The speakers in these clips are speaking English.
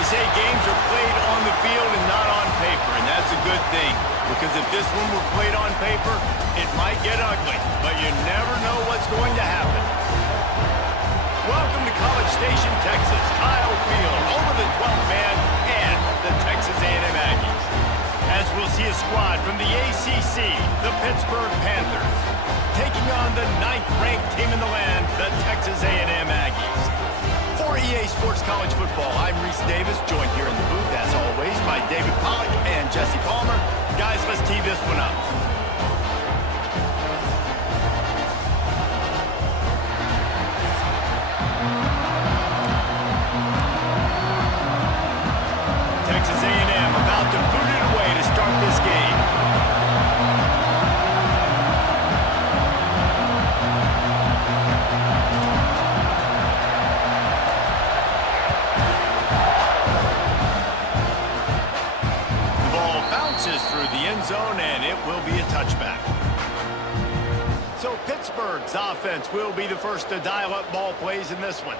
They say games are played on the field and not on paper, and that's a good thing. Because if this one were played on paper, it might get ugly, but you never know what's going to happen. Welcome to College Station, Texas. Kyle Field, over the 12th man, and the Texas A&M Aggies. As we'll see a squad from the ACC, the Pittsburgh Panthers, taking on the 9th-ranked team in the land, the Texas A&M Aggies. For EA Sports College Football, I'm Reese Davis, joined here in the booth, as always, by David Pollack and Jesse Palmer. Guys, let's tee this one up. Texas A&M about to boot it away to start this game. The ball bounces through the end zone, and it will be a touchback. So Pittsburgh's offense will be the first to dial up ball plays in this one.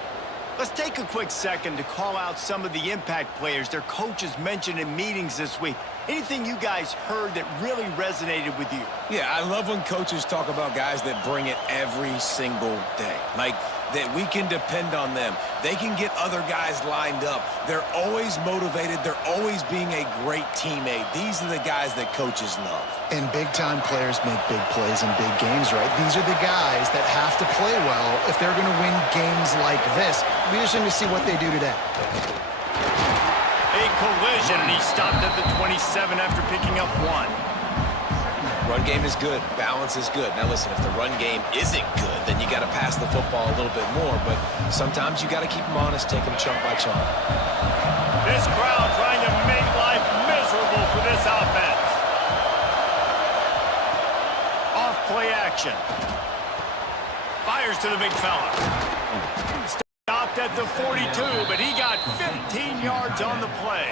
Let's take a quick second to call out some of the impact players their coaches mentioned in meetings this week. Anything you guys heard that really resonated with you? Yeah, I love when coaches talk about guys that bring it every single day. Like, that we can depend on them. They can get other guys lined up. They're always motivated. They're always being a great teammate. These are the guys that coaches love. And big-time players make big plays in big games, right? These are the guys that have to play well if they're going to win games like this. We just need to see what they do today. A collision, and he stopped at the 27 after picking up 1. Run game is good. Balance is good. Now listen, if the run game isn't good, then you got to pass the football a little bit more. But sometimes you got to keep them honest, take them chunk by chunk. This crowd trying to make life miserable for this offense. Off play action. Fires to the big fella. Stopped at the 42, but he got 15 yards on the play.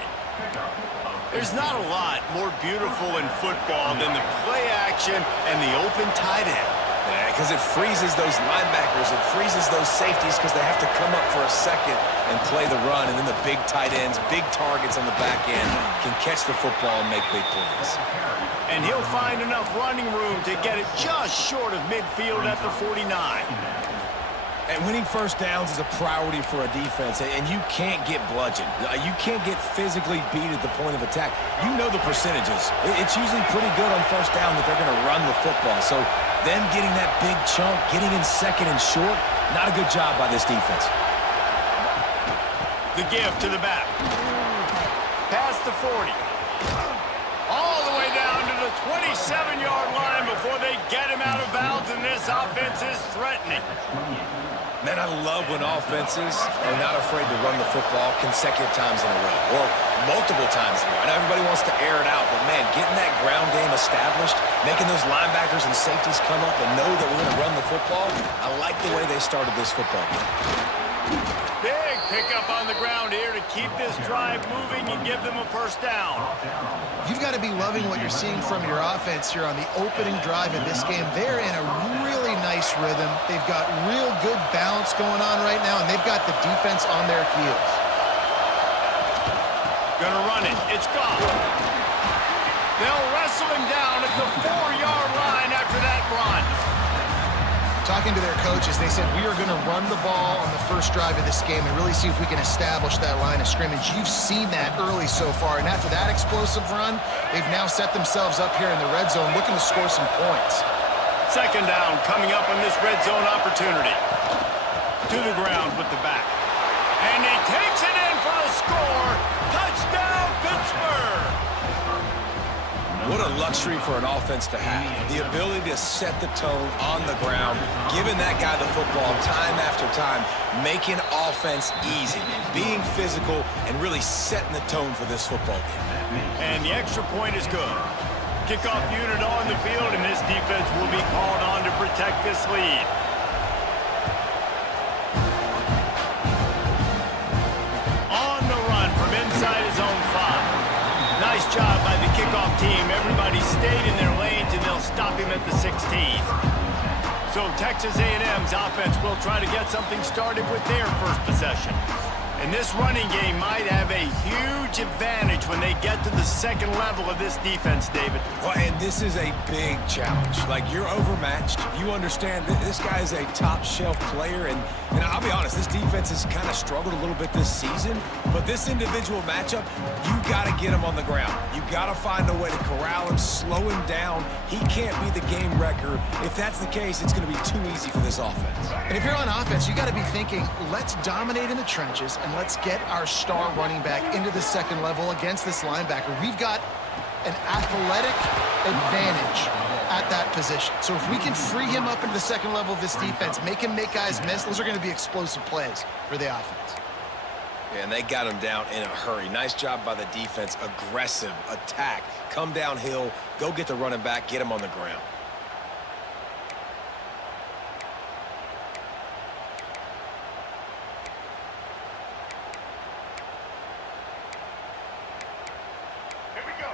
There's not a lot more beautiful in football than the play action and the open tight end. Yeah, because it freezes those linebackers. It freezes those safeties because they have to come up for a second and play the run. And then the big tight ends, big targets on the back end can catch the football and make big plays. And he'll find enough running room to get it just short of midfield at the 49. And winning first downs is a priority for a defense, and you can't get bludgeoned. You can't get physically beat at the point of attack. You know the percentages. It's usually pretty good on first down that they're going to run the football. So them getting that big chunk, getting in second and short, not a good job by this defense. The give to the back. Past the 40. All the way down to the 27-yard line before they get him out of bounds, and this offense is threatening. Man, I love when offenses are not afraid to run the football consecutive times in a row or multiple times in a row. I know everybody wants to air it out, but, man, getting that ground game established, making those linebackers and safeties come up and know that we're going to run the football, I like the way they started this football game. Big pickup on the ground here to keep this drive moving and give them a first down. You've got to be loving what you're seeing from your offense here on the opening drive of this game. They're in a really nice rhythm. They've got real good balance going on right now, and they've got the defense on their heels. Gonna run it. It's gone. They'll wrestle him down at the 4-yard line after that run. Talking to their coaches, they said, we are going to run the ball on the first drive of this game and really see if we can establish that line of scrimmage. You've seen that early so far, and after that explosive run, they've now set themselves up here in the red zone looking to score some points. Second down coming up on this red zone opportunity. To the ground with the back. And he takes it in for the score. Touchdown, Pittsburgh! What a luxury for an offense to have. The ability to set the tone on the ground, giving that guy the football time after time, making offense easy, being physical, and really setting the tone for this football game. And the extra point is good. Kickoff unit on the field, and this defense will be called on to protect this lead. On the run from inside his own 5. Nice job by the kickoff team. Everybody stayed in their lanes, and they'll stop him at the 16. So Texas A&M's offense will try to get something started with their first possession. And this running game might have a huge advantage when they get to the second level of this defense, David. Well, and this is a big challenge. Like, you're overmatched. You understand that this guy is a top-shelf player, and I'll be honest, this defense has kind of struggled a little bit this season, but this individual matchup, you got to get him on the ground. You got to find a way to corral him, slow him down. He can't be the game wrecker. If that's the case, it's going to be too easy for this offense. And if you're on offense, you got to be thinking, let's dominate in the trenches and let's get our star running back into the second level against this linebacker. We've got an athletic advantage at that position. So if we can free him up into the second level of this defense, make him make guys miss, those are going to be explosive plays for the offense. Yeah, and they got him down in a hurry. Nice job by the defense. Aggressive attack. Come downhill, go get the running back, get him on the ground.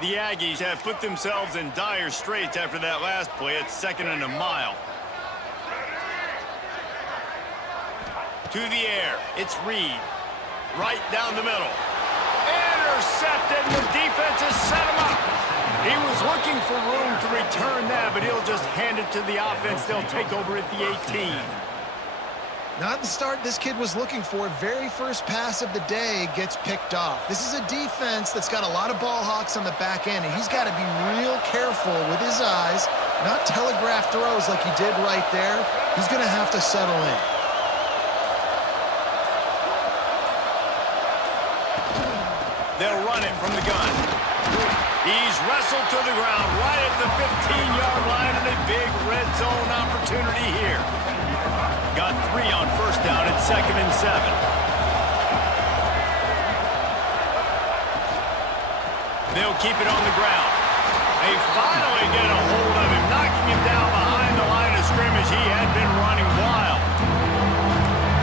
The Aggies have put themselves in dire straits after that last play. It's 2nd and a mile. To the air. It's Reed. Right down the middle. Intercepted. The defense has set him up. He was looking for room to return that, but he'll just hand it to the offense. They'll take over at the 18. Not the start this kid was looking for. Very first pass of the day gets picked off. This is a defense that's got a lot of ball hawks on the back end, and he's got to be real careful with his eyes, not telegraph throws like he did right there. He's going to have to settle in. They'll run it from the gun. He's wrestled to the ground right at the 15-yard line, and a big red zone opportunity here. Got 3 on first down at 2nd and 7. They'll keep it on the ground. They finally get a hold of him, knocking him down behind the line of scrimmage. He had been running wild.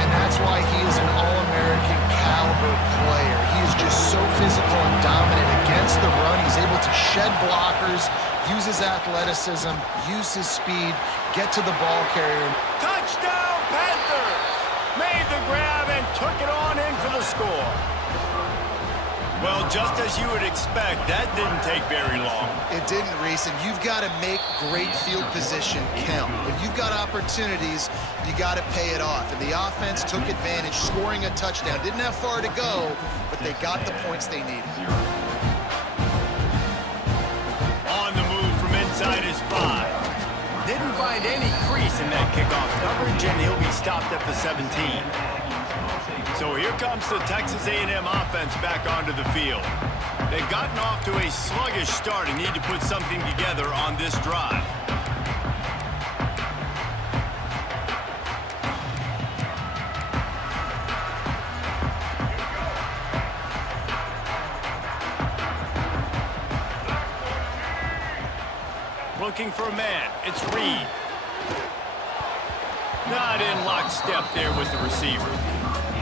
And that's why he is an All-American caliber player. He is just so physical and dominant against the run. He's able to shed blockers, use his athleticism, use his speed, get to the ball carrier. Touchdown, Panthers! Made the grab and took it on in for the score. Well, just as you would expect, that didn't take very long. It didn't, Reese, and you've got to make great field position count. When you've got opportunities, you got to pay it off. And the offense took advantage, scoring a touchdown. Didn't have far to go, but they got the points they needed. On the move from inside his 5. Didn't find any crease in that kickoff coverage, and he'll be stopped at the 17. So here comes the Texas A&M offense back onto the field. They've gotten off to a sluggish start and need to put something together on this drive. Looking for a man. It's Reed. Not in lockstep there with the receiver.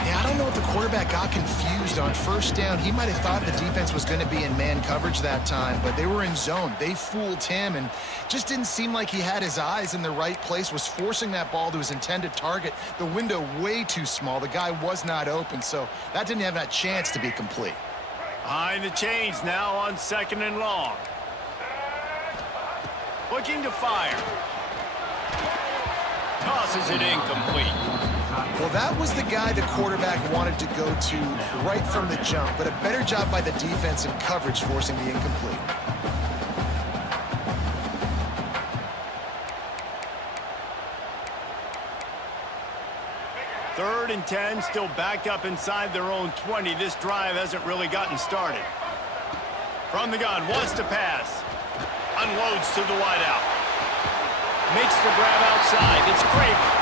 Yeah, I don't know if the quarterback got confused on first down. He might have thought the defense was going to be in man coverage that time, but they were in zone. They fooled him and just didn't seem like he had his eyes in the right place, was forcing that ball to his intended target. The window way too small. The guy was not open, so that didn't have that chance to be complete. Behind the chains now on 2nd and long. Looking to fire. Tosses it incomplete. Well, that was the guy the quarterback wanted to go to right from the jump, but a better job by the defense in coverage forcing the incomplete. Third and 10, still backed up inside their own 20. This drive hasn't really gotten started. From the gun, wants to pass. Unloads to the wideout. Makes the grab outside. It's Craven.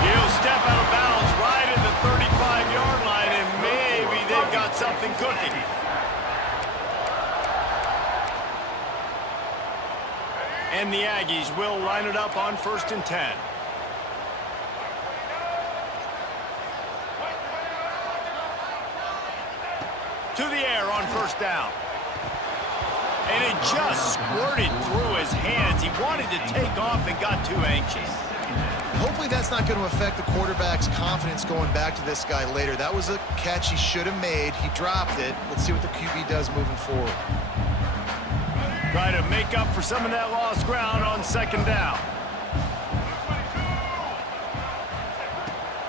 He'll step out of bounds right at the 35-yard line, and maybe they've got something cooking. And the Aggies will line it up on 1st and 10. To the air on first down. And it just squirted through his hands. He wanted to take off and got too anxious. hopefully that's not going to affect the quarterback's confidence going back to this guy later. That was a catch he should have made. He dropped it. Let's see what the QB does moving forward. Try to make up for some of that lost ground on second down.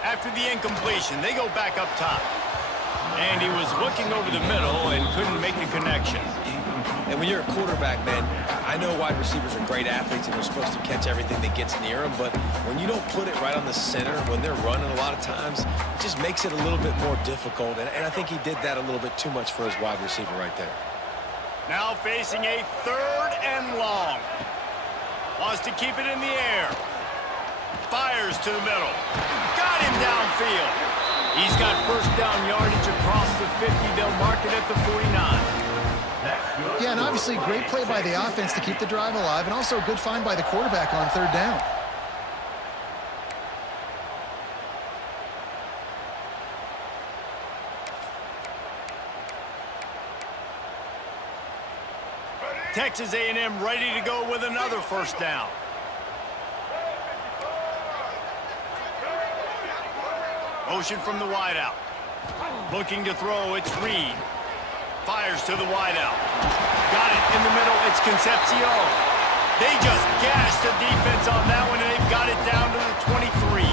After the incompletion, they go back up top. And he was looking over the middle and couldn't make the connection. And when you're a quarterback, man, I know wide receivers are great athletes and they're supposed to catch everything that gets near them, but when you don't put it right on the center, when they're running a lot of times, it just makes it a little bit more difficult. And I think he did that a little bit too much for his wide receiver right there. Now facing a 3rd and long. Wants to keep it in the air. Fires to the middle. Got him downfield. He's got first down yardage across the 50. They'll mark it at the 49. Yeah, and obviously great play by the offense to keep the drive alive, and also a good find by the quarterback on 3rd down. Texas A&M ready to go with another first down. Motion from the wideout. Looking to throw, it's Reed. Fires to the wideout. Got it in the middle, it's Concepcion. They just gashed the defense on that one, and they've got it down to the 23.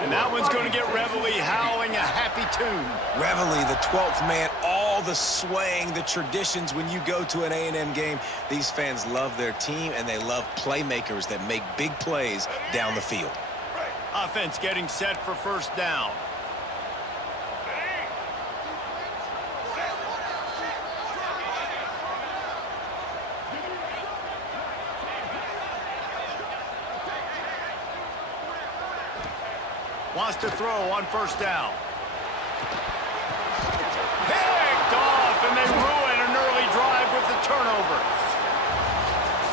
And that one's going to get Reveille howling a happy tune. Reveille, the 12th man, all the swaying, the traditions when you go to an A&M game. These fans love their team, and they love playmakers that make big plays down the field. Offense getting set for first down. Wants to throw on first down. Picked off, and they ruin an early drive with the turnover.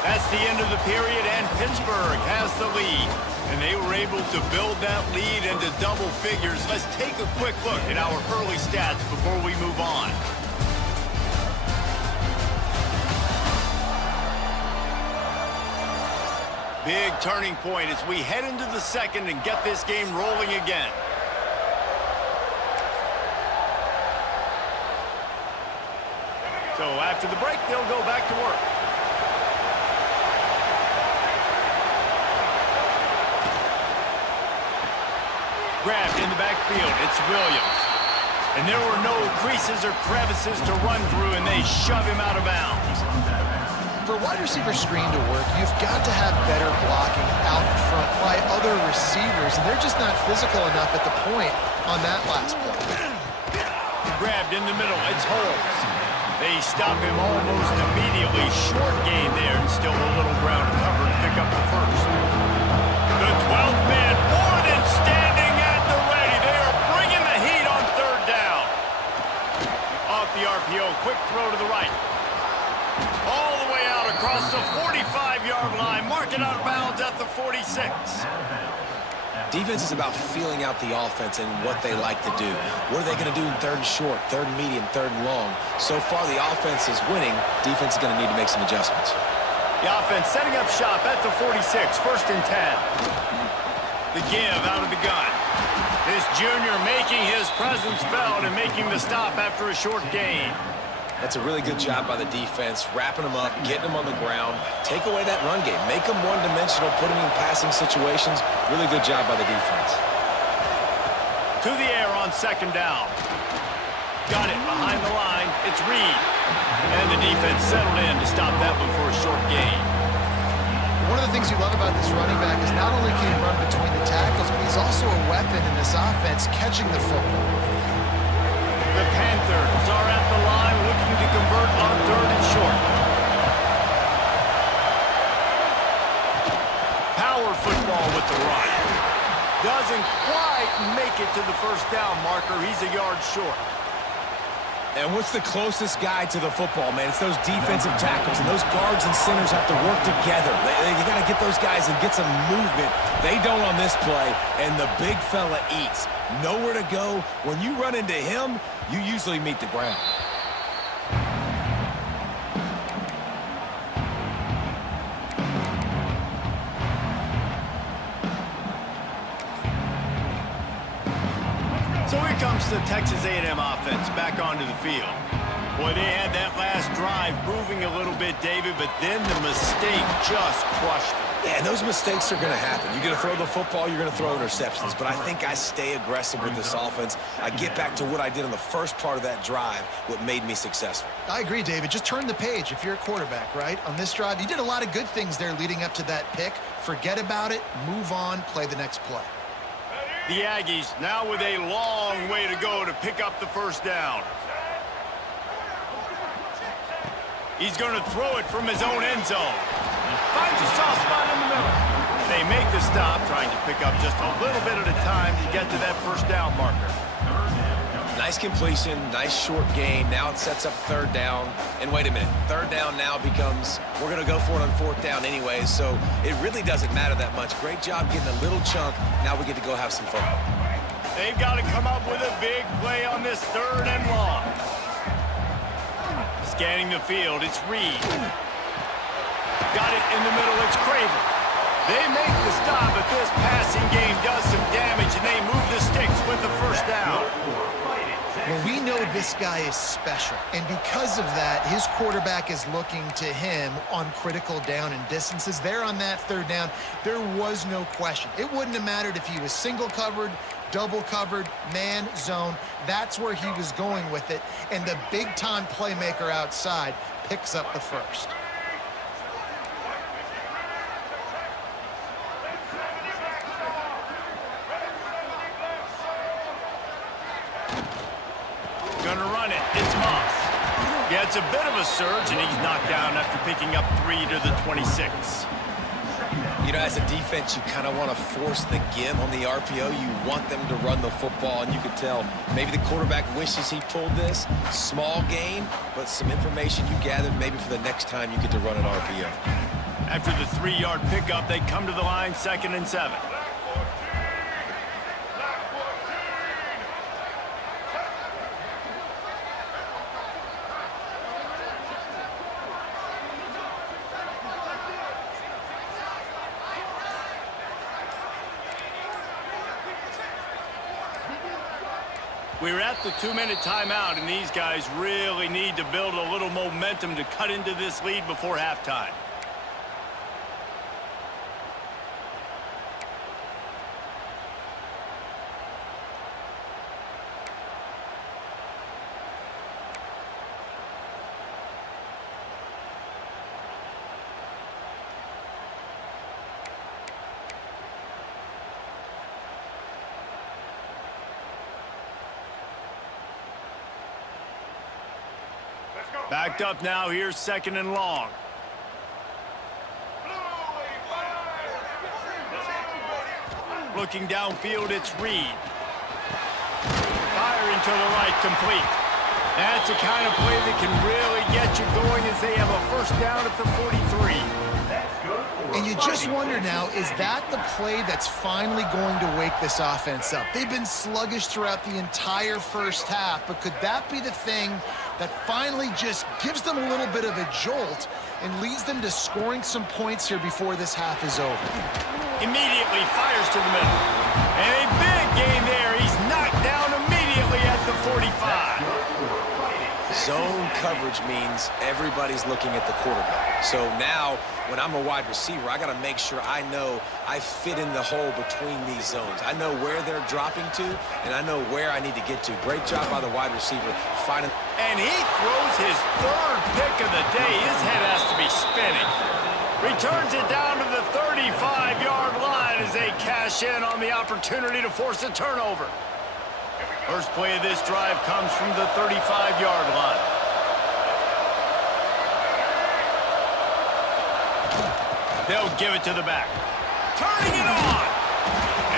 That's the end of the period, and Pittsburgh has the lead. And they were able to build that lead into double figures. Let's take a quick look at our early stats before we move on. Big turning point as we head into the second and get this game rolling again. So after the break, they'll go back to work. Grabbed in the backfield, it's Williams. And there were no creases or crevices to run through, and they shove him out of bounds. For a wide receiver screen to work, you've got to have better blocking out in front by other receivers, and they're just not physical enough at the point on that last play. Grabbed in the middle, it's Holmes. They stop him almost immediately. Short gain there, and still a little ground to cover to pick up the first. The 12th man, more than standing at the ready. They are bringing the heat on 3rd down. Off the RPO, quick throw to the right. All the way out across the 45-yard line. Mark it out of bounds at the 46. Defense is about feeling out the offense and what they like to do. What are they going to do in 3rd and short, 3rd and medium, 3rd and long? So far, the offense is winning. Defense is going to need to make some adjustments. The offense setting up shop at the 46, 1st and 10. The give out of the gun. This junior making his presence felt and making the stop after a short gain. That's a really good job by the defense, wrapping them up, getting them on the ground. Take away that run game. Make them one-dimensional, put them in passing situations. Really good job by the defense. To the air on 2nd down. Got it behind the line. It's Reed. And the defense settled in to stop that one for a short gain. One of the things you love about this running back is not only can he run between the tackles, but he's also a weapon in this offense catching the football. The Panthers are at the line looking to convert on 3rd and short. Power football with the run. Doesn't quite make it to the first down marker. He's a yard short. And what's the closest guy to the football, man? It's those defensive tackles, and those guards and centers have to work together. You got to get those guys and get some movement. They don't on this play, and the big fella eats. Nowhere to go. When you run into him, you usually meet the ground. the Texas A&M offense back onto the field. Boy, they had that last drive moving a little bit, David, but then the mistake just crushed them. Yeah, and those mistakes are going to happen. You're going to throw the football, you're going to throw interceptions. But I think I stay aggressive with this offense. I get back to what I did in the first part of that drive, what made me successful. I agree, David. Just turn the page if you're a quarterback, right? On this drive, you did a lot of good things there leading up to that pick. Forget about it, move on, play the next play. The Aggies now with a long way to go to pick up the first down. He's going to throw it from his own end zone. Finds a soft spot in the middle. They make the stop, trying to pick up just a little bit at a time to get to that first down marker. Nice completion, nice short gain. Now it sets up third down. And wait a minute, third down now becomes, we're going to go for it on fourth down anyways, so it really doesn't matter that much. Great job getting a little chunk. Now we get to go have some fun. They've got to come up with a big play on this third and long. Scanning the field, it's Reed. Got it in the middle, it's Craven. They make the stop, but this passing game does some damage, and they move the sticks with the first down. Well, we know this guy is special, and because of that, his quarterback is looking to him on critical down and distances. There on that third down, there was no question. It wouldn't have mattered if he was single covered, double covered, man, zone. That's where he was going with it, and the big-time playmaker outside picks up the first. Gonna run it. It's Moss. Yeah, it's a bit of a surge, and he's knocked down after picking up 3 to the 26. You know, as a defense, you kind of want to force the give on the RPO. You want them to run the football, and you could tell maybe the quarterback wishes he pulled this. Small gain, but some information you gathered maybe for the next time you get to run an RPO. After the 3-yard pickup, they come to the line 2nd and 7. We're at the 2-minute timeout, and these guys really need to build a little momentum to cut into this lead before halftime. Backed up now, here's 2nd and long. Looking downfield, it's Reed. Firing to the right, complete. That's the kind of play that can really get you going as they have a first down at the 43. And you just wonder now, is that the play that's finally going to wake this offense up? They've been sluggish throughout the entire first half, but could that be the thing that finally just gives them a little bit of a jolt and leads them to scoring some points here before this half is over? Immediately fires to the middle. And a big gain there. He's knocked down immediately at the 45. Zone coverage means everybody's looking at the quarterback. So now, when I'm a wide receiver, I got to make sure I know I fit in the hole between these zones. I know where they're dropping to, and I know where I need to get to. Great job by the wide receiver finding. And he throws his 3rd pick of the day. His head has to be spinning. Returns it down to the 35-yard line as they cash in on the opportunity to force a turnover. First play of this drive comes from the 35-yard line. They'll give it to the back. Turning it on.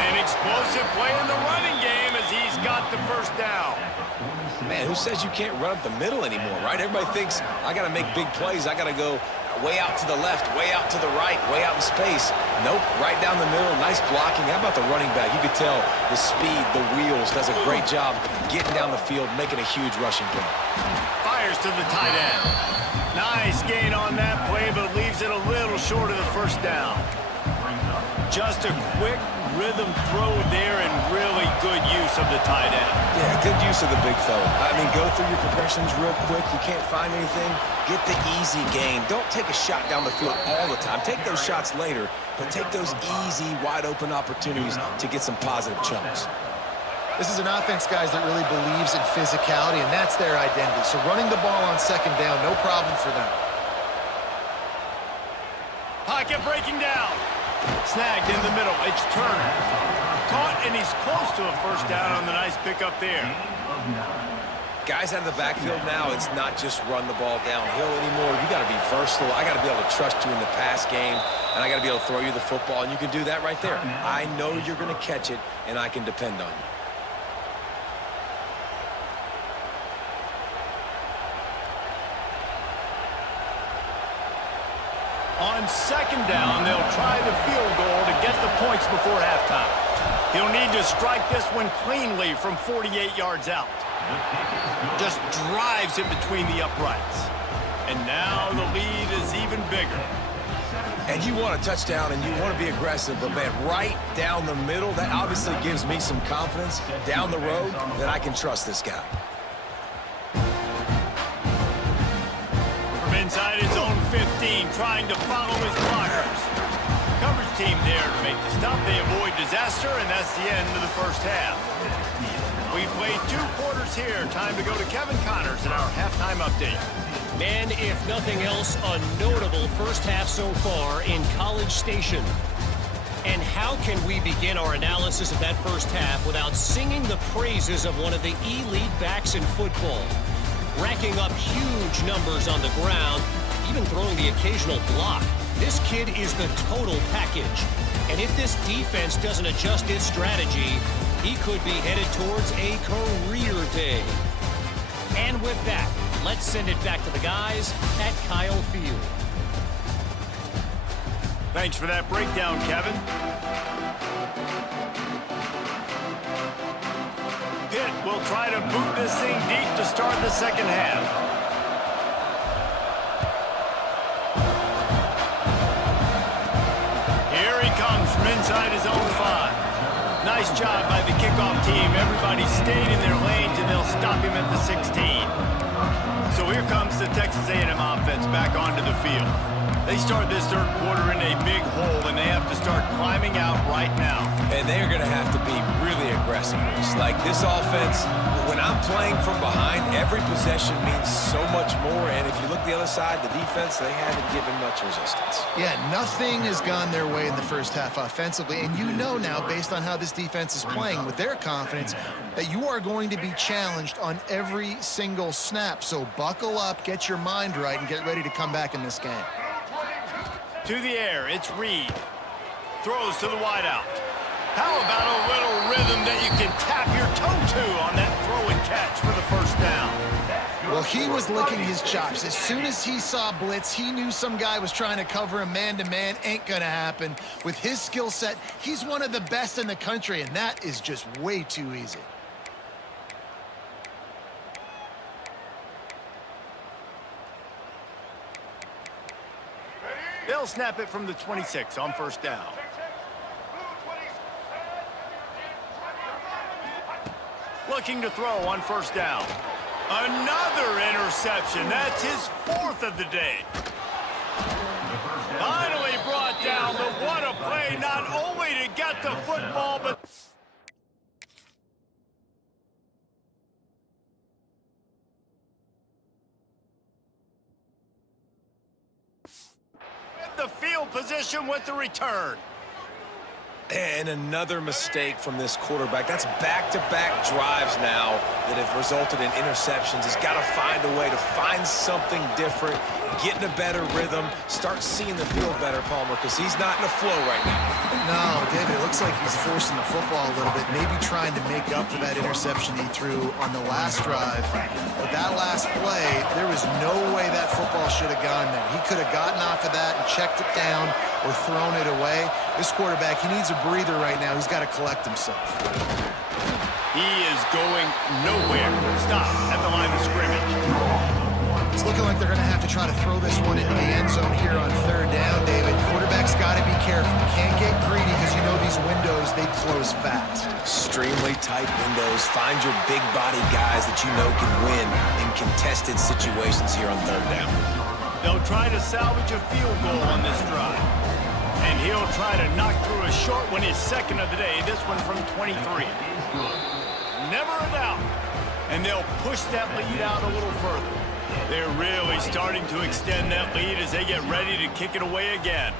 An explosive play in the running game as he's got the first down. Man, who says you can't run up the middle anymore, right? Everybody thinks I got to make big plays. I got to go way out to the left, way out to the right, way out in space. Nope, right down the middle. Nice blocking. How about the running back? You could tell the speed, the wheels, does a great job getting down the field, making a huge rushing play. Fires to the tight end. Nice gain on that play, but leaves it a little short of the first down. Just a quick rhythm throw there and really good use of the tight end. Yeah, good use of the big fella. I mean, go through your progressions real quick. You can't find anything. Get the easy gain. Don't take a shot down the field all the time. Take those shots later, but take those easy, wide-open opportunities to get some positive chunks. This is an offense, guys, that really believes in physicality, and that's their identity. So running the ball on second down, no problem for them. Pocket breaking down. Snagged in the middle. It's Turner. Caught, and he's close to a first down on the nice pickup there. Guys out of the backfield now, it's not just run the ball downhill anymore. You got to be versatile. I got to be able to trust you in the pass game, and I got to be able to throw you the football, and you can do that right there. I know you're going to catch it, and I can depend on you. On second down, they'll try the field goal to get the points before halftime. He'll need to strike this one cleanly from 48 yards out. Just drives it between the uprights. And now the lead is even bigger. And you want a touchdown and you want to be aggressive, but man, right down the middle, that obviously gives me some confidence down the road that I can trust this guy. From inside his own 15, trying to follow his blockers. Coverage team there to make the stop. They avoid disaster, and that's the end of the first half. We've played 2 quarters here. Time to go to Kevin Connors in our halftime update. Man, if nothing else, a notable first half so far in College Station. And how can we begin our analysis of that first half without singing the praises of one of the elite backs in football? Racking up huge numbers on the ground, even throwing the occasional block. This kid is the total package. And if this defense doesn't adjust its strategy, he could be headed towards a career day. And with that, let's send it back to the guys at Kyle Field. Thanks for that breakdown, Kevin. Pitt will try to boot this thing deep to start the second half. Here he comes from inside his own 5. Nice job by the kickoff team. Everybody stayed in their lanes, and they'll stop him at the 16. So here comes the Texas A&M offense back onto the field. They start this third quarter in a big hole, and they have to start climbing out right now. And they are going to have to be really aggressive. Like this offense, when I'm playing from behind, every possession means so much more. And if you look the other side, the defense, they haven't given much resistance. Yeah, nothing has gone their way in the first half offensively. And you know now, based on how this defense is playing with their confidence, that you are going to be challenged on every single snap. So buckle up, get your mind right, and get ready to come back in this game. To the air, it's Reed. Throws to the wideout. How about a little rhythm that you can tap your toe to on that throw and catch for the first down? Well, he was licking his chops. As soon as he saw blitz, he knew some guy was trying to cover him man-to-man. Ain't gonna happen. With his skill set, he's one of the best in the country, and that is just way too easy. They'll snap it from the 26 on first down. Looking to throw on first down. Another interception. That's his 4th of the day. Finally brought down, but what a play, not only to get the football, but the field position with the return. And another mistake from this quarterback. That's back-to-back drives now that have resulted in interceptions. He's got to find a way to find something different, get in a better rhythm, start seeing the field better, Palmer, because he's not in a flow right now. No, David, it looks like he's forcing the football a little bit, maybe trying to make up for that interception he threw on the last drive. But that last play, there was no way that football should have gone there. He could have gotten off of that and checked it down or thrown it away. This quarterback, he needs a breather right now. He's got to collect himself. He is going nowhere. Stop at the line of scrimmage. looking like they're going to have to try to throw this one into the end zone here on third down, David. Quarterback's got to be careful. You can't get greedy because you know these windows, they close fast. Extremely tight windows. Find your big body guys that you know can win in contested situations here on third down. They'll try to salvage a field goal on this drive. And he'll try to knock through a short one, his second of the day, this one from 23. Never a doubt. And they'll push that lead out a little further. They're really starting to extend that lead as they get ready to kick it away again.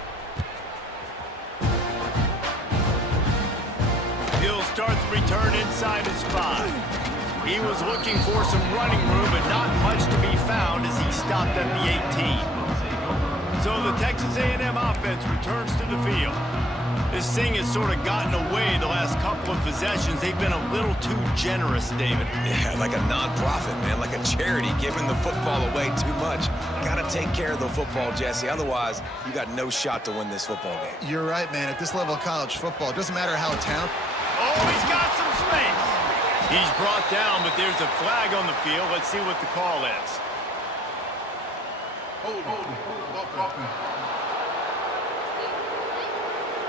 He'll start the return inside his 5. He was looking for some running room, but not much to be found as he stopped at the 18. So the Texas A&M offense returns to the field. This thing has sort of gotten away the last couple of possessions. They've been a little too generous, David. Yeah, like a non-profit, man, like a charity, giving the football away too much. Got to take care of the football, Jesse. Otherwise, you got no shot to win this football game. You're right, man. At this level of college football, it doesn't matter how talented. Oh, he's got some space. He's brought down, but there's a flag on the field. Let's see what the call is.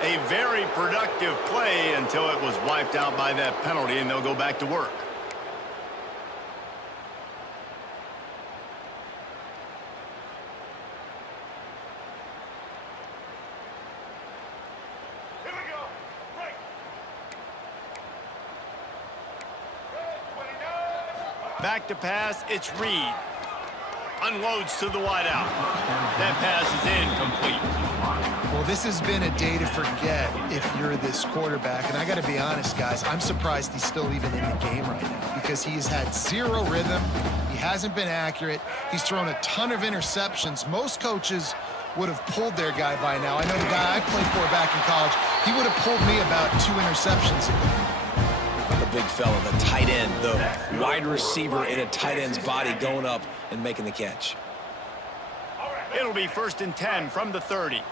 A very productive play until it was wiped out by that penalty, and they'll go back to work. Here we go. Break. Back to pass, it's Reed. Unloads to the wideout. That pass is incomplete. Well, this has been a day to forget if you're this quarterback. And I got to be honest, guys, I'm surprised he's still even in the game right now because he has had zero rhythm. He hasn't been accurate. He's thrown a ton of interceptions. Most coaches would have pulled their guy by now. I know the guy I played for back in college, he would have pulled me about 2 interceptions ago. The big fella, the tight end, the wide receiver in a tight end's body going up and making the catch. It'll be 1st and 10 from the 30.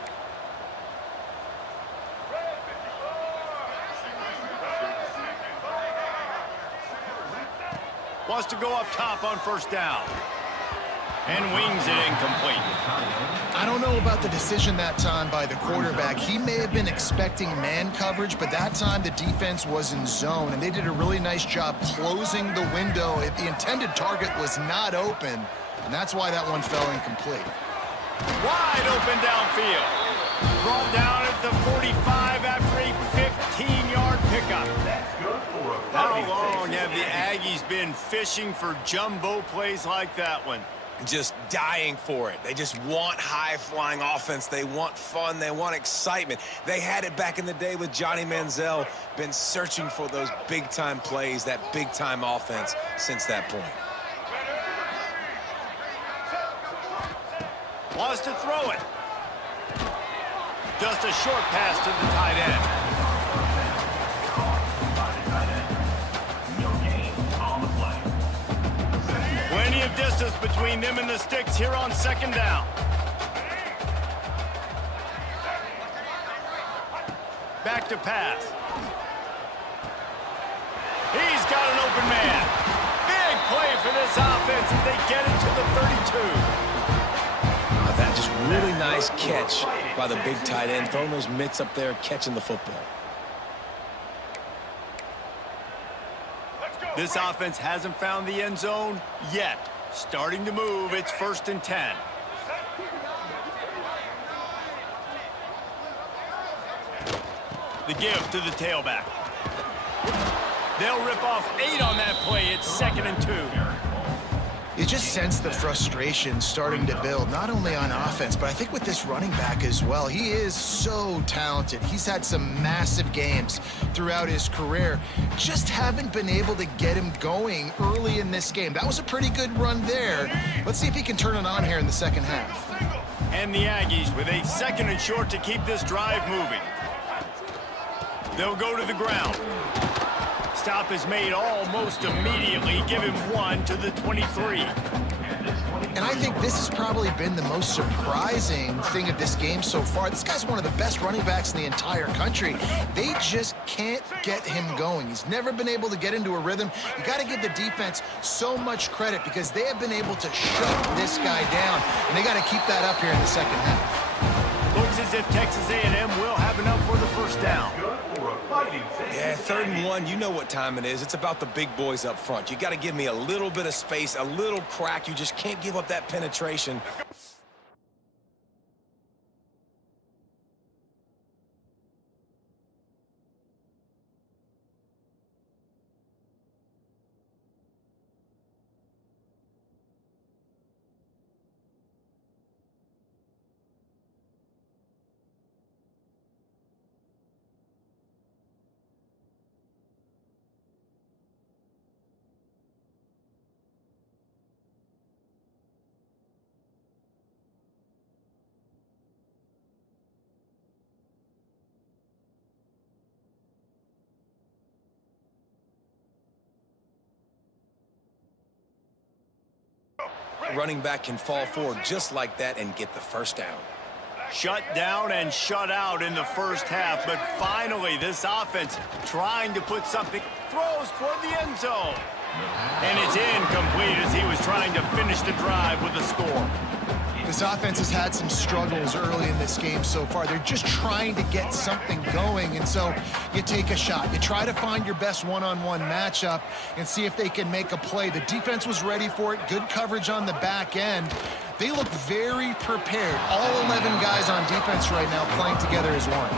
Wants to go up top on 1st down. And wings it incomplete. I don't know about the decision that time by the quarterback. He may have been expecting man coverage, but that time the defense was in zone, and they did a really nice job closing the window. The intended target was not open, and that's why that one fell incomplete. Wide open downfield. Brought down at the 45 after a 15-yard pickup. How long have the Aggies been fishing for jumbo plays like that one? Just dying for it. They just want high-flying offense. They want fun. They want excitement. They had it back in the day with Johnny Manziel. Been searching for those big-time plays, that big-time offense since that point. Wants to throw it. Just a short pass to the tight end. Plenty of distance between them and the sticks here on 2nd down. Back to pass. He's got an open man. Big play for this offense as they get it to the 32. That just really nice catch by the big tight end, throwing those mitts up there, catching the football. This offense hasn't found the end zone yet. Starting to move, it's 1st and 10. The give to the tailback. They'll rip off 8 on that play. It's 2nd and 2. You just sense the frustration starting to build, not only on offense, but I think with this running back as well. He is so talented. He's had some massive games throughout his career. Just haven't been able to get him going early in this game. That was a pretty good run there. Let's see if he can turn it on here in the second half. And the Aggies with a 2nd and short to keep this drive moving. They'll go to the ground. Stop is made almost immediately. Give him 1 to the 23. And I think this has probably been the most surprising thing of this game so far. This guy's one of the best running backs in the entire country. They just can't get him going. He's never been able to get into a rhythm. You got to give the defense so much credit because they have been able to shut this guy down, and they got to keep that up here in the second half. Looks as if Texas A&M will have enough for the first down. Yeah, 3rd and 1, you know what time it is. It's about the big boys up front. You got to give me a little bit of space, a little crack. You just can't give up that penetration. Running back can fall forward just like that and get the first down. Shut down and shut out in the first half, but finally this offense trying to put something, throws toward the end zone. And it's incomplete as he was trying to finish the drive with a score. This offense has had some struggles early in this game so far. They're just trying to get something going, and so you take a shot. You try to find your best one-on-one matchup and see if they can make a play. The defense was ready for it. Good coverage on the back end. They look very prepared. All 11 guys on defense right now playing together as one.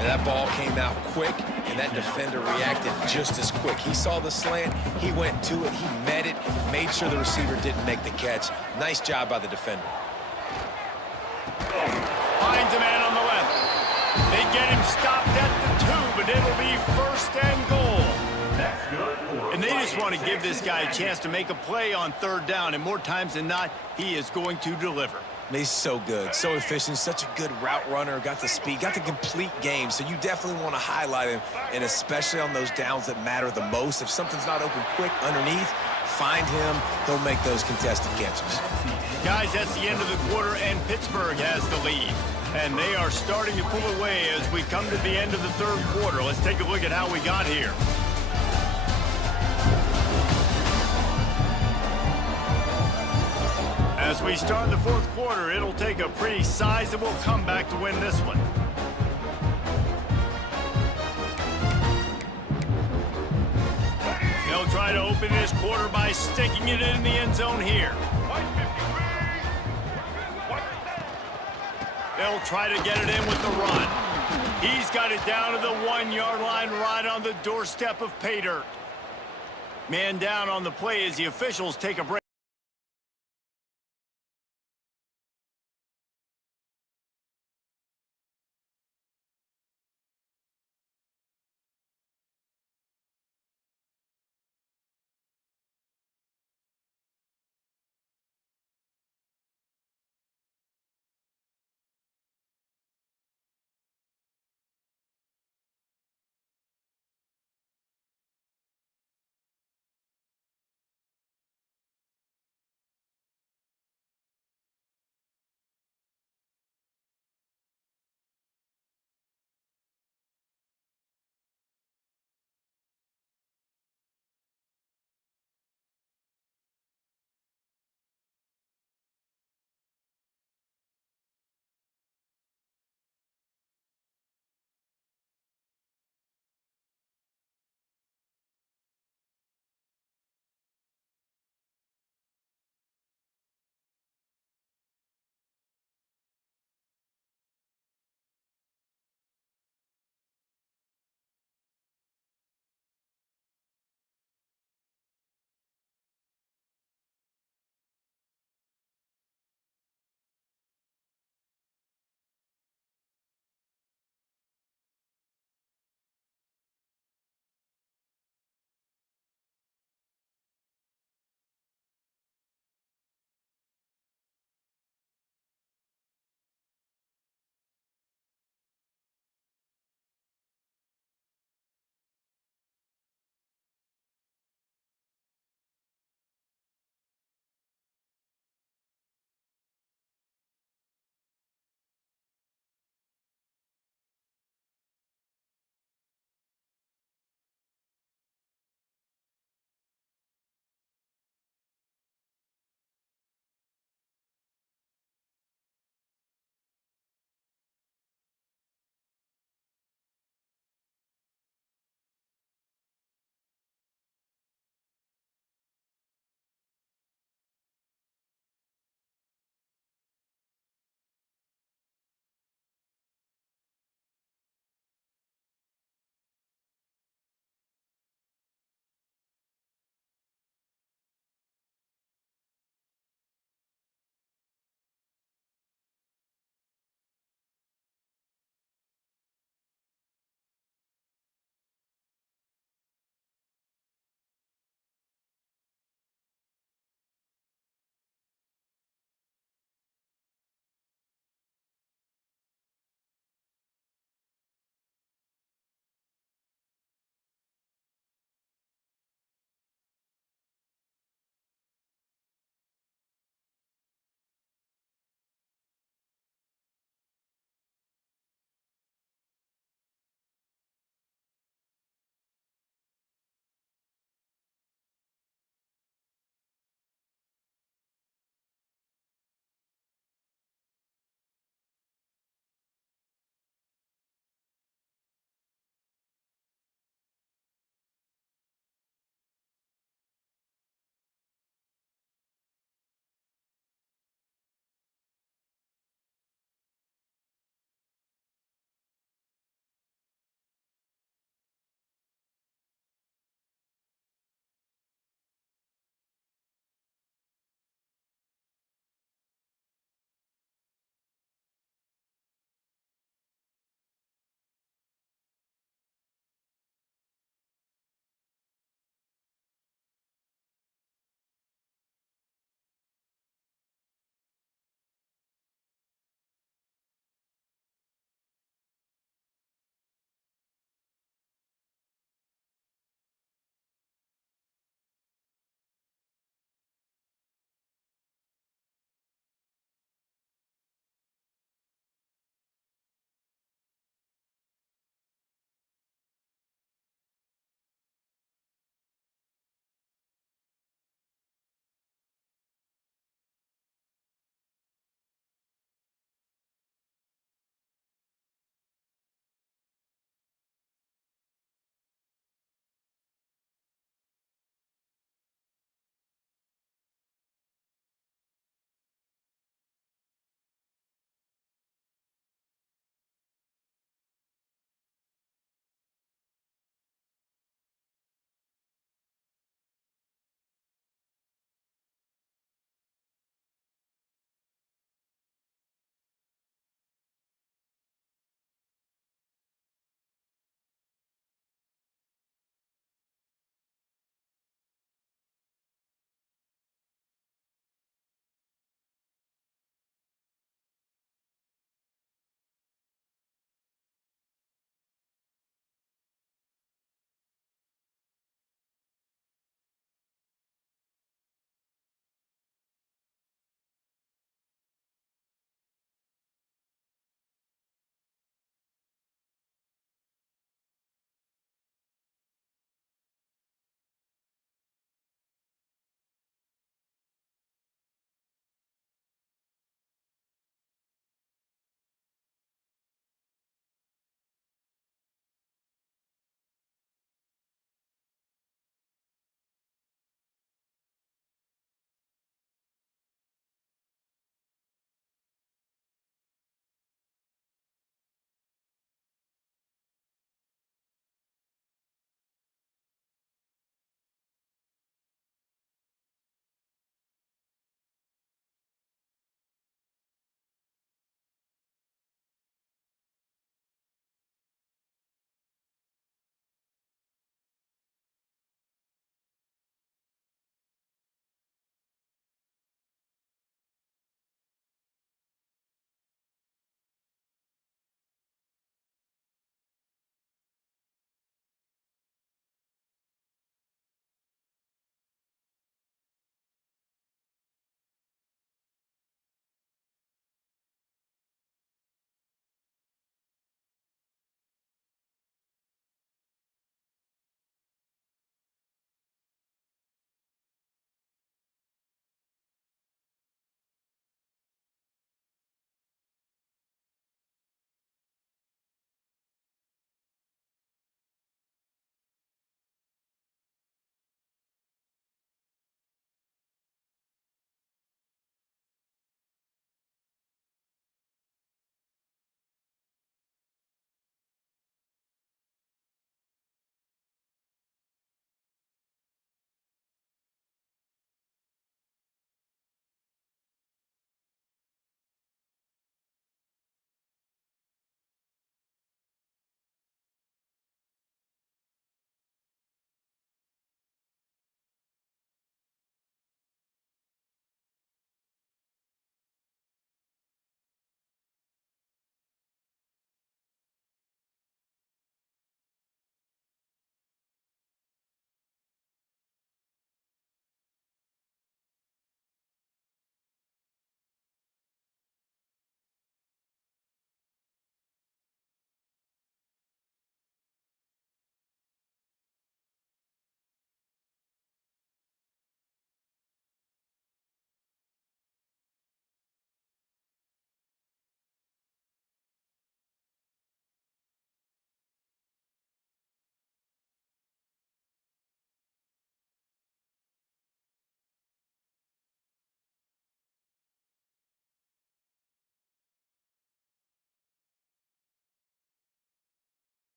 And that ball came out quick, and that defender reacted just as quick. He saw the slant, he went to it, he met it, made sure the receiver didn't make the catch. Nice job by the defender. Finds a man on the left. They get him stopped at the 2, but it'll be 1st and goal. And they just want to give this guy a chance to make a play on 3rd down, and more times than not, he is going to deliver. He's so good, so efficient, such a good route runner, got the speed, got the complete game, so you definitely want to highlight him, and especially on those downs that matter the most. If something's not open quick underneath, find him, he'll make those contested catches. Guys, that's the end of the quarter, and Pittsburgh has the lead. And they are starting to pull away as we come to the end of the 3rd quarter. Let's take a look at how we got here. As we start the 4th quarter, it'll take a pretty sizable comeback to win this one. They'll try to open this quarter by sticking it in the end zone here. They'll try to get it in with the run. He's got it down to the 1-yard line right on the doorstep of pay dirt. Man down on the play as the officials take a break.